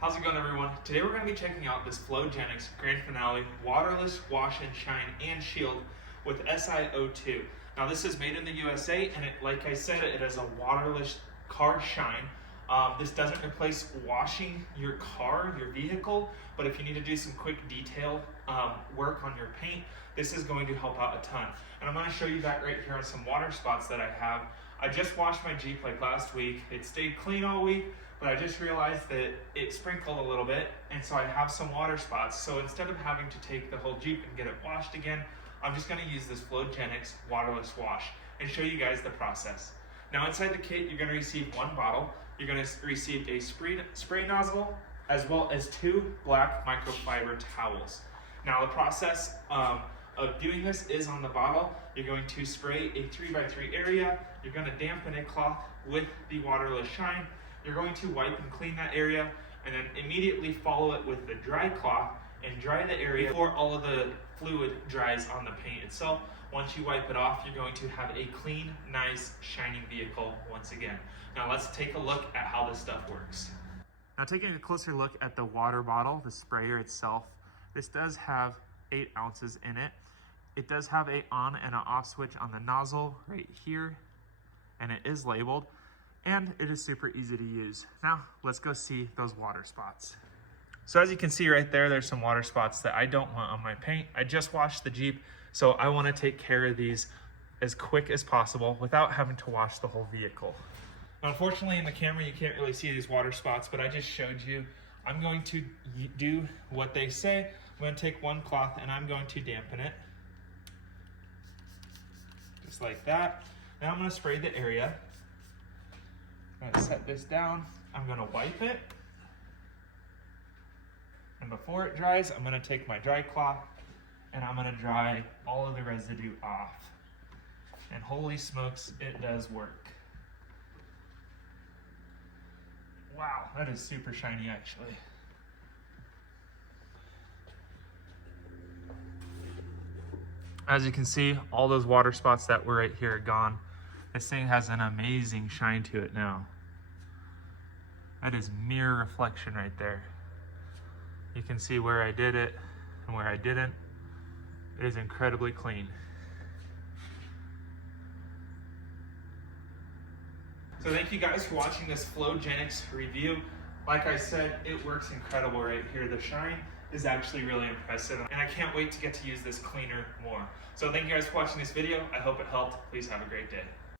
How's it going, everyone? Today we're going to be checking out this Flowgenix Grand Finale Waterless Wash and Shine and Shield with SiO2. Now this is made in the USA, and like I said, it is a waterless car shine. This doesn't replace washing your car, your vehicle, but if you need to do some quick detail work on your paint, this is going to help out a ton. And I'm going to show you that right here on some water spots that I have. I just washed my Jeep like last week. It stayed clean all week, but I just realized that it sprinkled a little bit, and so I have some water spots. So instead of having to take the whole Jeep and get it washed again, I'm just going to use this Flowgenix waterless wash and show you guys the process. Now inside the kit, you're going to receive one bottle. You're going to receive a spray nozzle as well as 2 black microfiber towels. Now the process of doing this is on the bottle. You're going to spray a 3x3 area. You're going to dampen a cloth with the waterless shine. You're going to wipe and clean that area, and then immediately follow it with the dry cloth and dry the area before all of the fluid dries on the paint itself. Once you wipe it off, you're going to have a clean, nice, shining vehicle once again. Now let's take a look at how this stuff works. Now taking a closer look at the water bottle, the sprayer itself, this does have 8 ounces in it. It does have an on and an off switch on the nozzle right here, and it is labeled, and it is super easy to use. Now let's go see those water spots. So as you can see right there, there's some water spots that I don't want on my paint. I just washed the Jeep, so I want to take care of these as quick as possible without having to wash the whole vehicle. Now, unfortunately in the camera you can't really see these water spots, but I just showed you. I'm going to do what they say. I'm going to take one cloth and I'm going to dampen it. Just like that. Now I'm going to spray the area. I'm going to set this down. I'm going to wipe it. And before it dries, I'm going to take my dry cloth and I'm going to dry all of the residue off. And holy smokes, it does work. Wow, that is super shiny actually. As you can see, all those water spots that were right here are gone. This thing has an amazing shine to it now. That is mirror reflection right there. You can see where I did it and where I didn't. It is incredibly clean. So thank you guys for watching this Flowgenix review. Like I said, it works incredible right here. The shine is actually really impressive, and I can't wait to get to use this cleaner more. So thank you guys for watching this video. I hope it helped. Please have a great day.